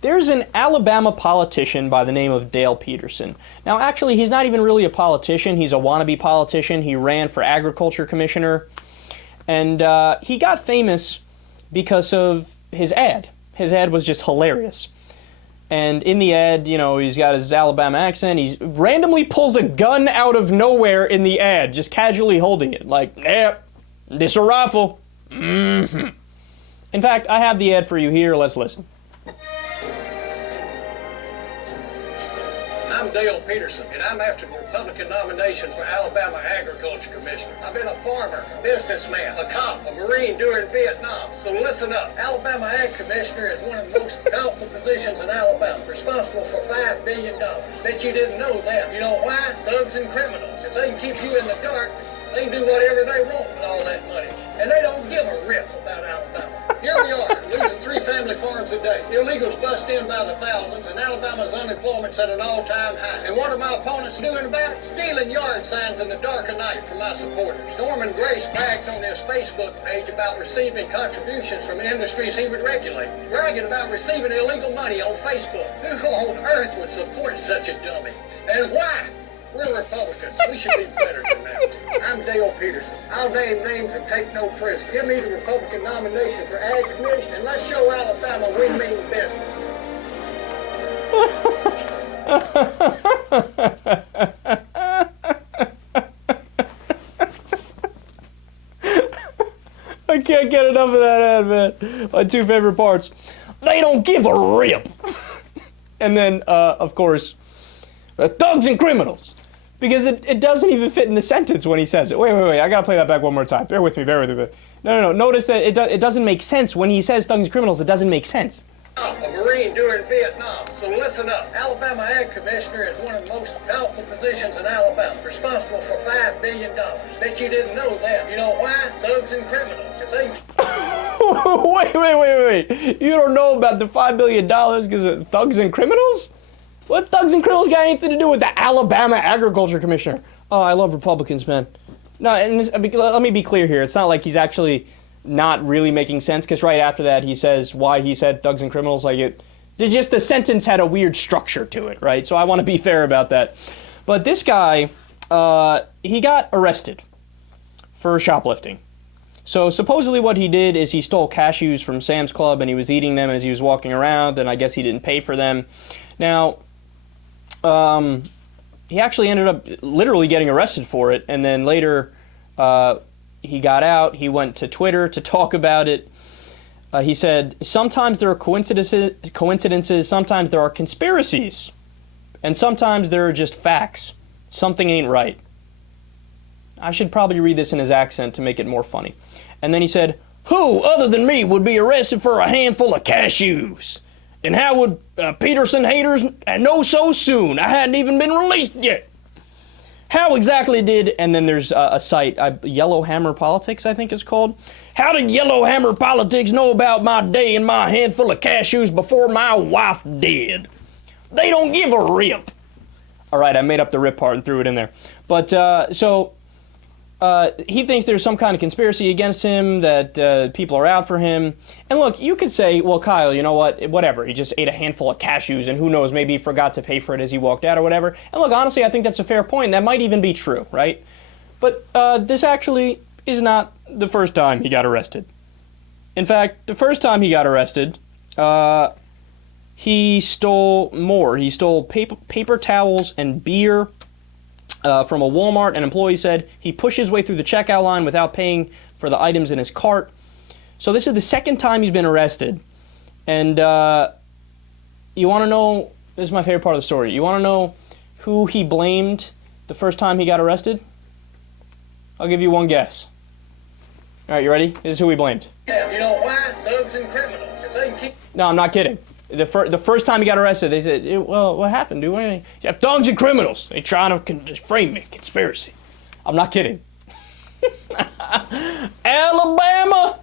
There's an Alabama politician by the name of Dale Peterson. Now, actually, he's not even really a politician. He's a wannabe politician. He ran for agriculture commissioner. And he got famous because of his ad. His ad was just hilarious. And in the ad, you know, he's got his Alabama accent. He randomly pulls a gun out of nowhere in the ad, just casually holding it. Like, yep, this a rifle. Mm-hmm. In fact, I have the ad for you here. Let's listen. I'm Dale Peterson, and I'm after the Republican nomination for Alabama Agriculture Commissioner. I've been a farmer, a businessman, a cop, a Marine during Vietnam. So listen up. Alabama Ag Commissioner is one of the most powerful positions in Alabama, responsible for $5 billion. Bet you didn't know that. You know why? Thugs and criminals. If they can keep you in the dark, they can do whatever they want with all that money. And they don't give a rip about Alabama. Here we are, losing 3 family farms a day. Illegals bust in by the thousands, and Alabama's unemployment's at an all-time high. And what are my opponents doing about it? Stealing yard signs in the dark of night from my supporters. Norman Grace brags on his Facebook page about receiving contributions from industries he would regulate. Bragging about receiving illegal money on Facebook. Who on earth would support such a dummy? And why? We're Republicans. We should be better than that. I'm Dale Peterson. I'll name names and take no prisoners. Give me the Republican nomination for Ag Commission, and let's show Alabama we mean business. I can't get enough of that ad, man. My 2 favorite parts. They don't give a rip. And then, of course, thugs and criminals. Because it doesn't even fit in the sentence when he says it. Wait. I gotta play that back one more time. Bear with me. No. Notice that it doesn't make sense. When he says thugs and criminals, it doesn't make sense. A Marine during Vietnam. So listen up. Alabama Ag Commissioner is one of the most powerful positions in Alabama, responsible for $5 billion. Bet you didn't know that. You know why? Thugs and criminals. If they... Wait. You don't know about the $5 billion because of thugs and criminals? What thugs and criminals got anything to do with the Alabama Agriculture Commissioner? Oh, I love Republicans, man. No, and let me be clear here. It's not like he's actually not really making sense, because right after that he says why he said thugs and criminals. Like the sentence had a weird structure to it, right? So I want to be fair about that. But this guy, he got arrested for shoplifting. So supposedly what he did is he stole cashews from Sam's Club and he was eating them as he was walking around, and I guess he didn't pay for them. Now, he actually ended up literally getting arrested for it, and then later he got out. He went to Twitter to talk about it. He said, sometimes there are coincidences, sometimes there are conspiracies, and sometimes there are just facts. Something ain't right. I should probably read this in his accent to make it more funny. And then he said, who other than me would be arrested for a handful of cashews? And how would Peterson haters know so soon? I hadn't even been released yet. How exactly did, and then there's a site, Yellowhammer Politics, I think it's called. How did Yellowhammer Politics know about my day and my handful of cashews before my wife did? They don't give a rip. All right, I made up the rip part and threw it in there. But, he thinks there's some kind of conspiracy against him, that people are out for him. And look, you could say, well, Kyle, you know what, whatever. He just ate a handful of cashews, and who knows, maybe he forgot to pay for it as he walked out or whatever. And look, honestly, I think that's a fair point. That might even be true, right? But this actually is not the first time he got arrested. In fact, the first time he got arrested, he stole more. He stole paper towels and beer from a Walmart. An employee said he pushed his way through the checkout line without paying for the items in his cart. So this is the second time he's been arrested. And you want to know, this is my favorite part of the story, you want to know who he blamed the first time he got arrested? I'll give you one guess. All right, you ready? This is who he blamed. Yeah, you know why? Thugs and criminals. If they keep... No, I'm not kidding. The first time he got arrested, they said, well, what happened, dude? Yeah, thugs and criminals. They trying to frame me. Conspiracy. I'm not kidding. Alabama,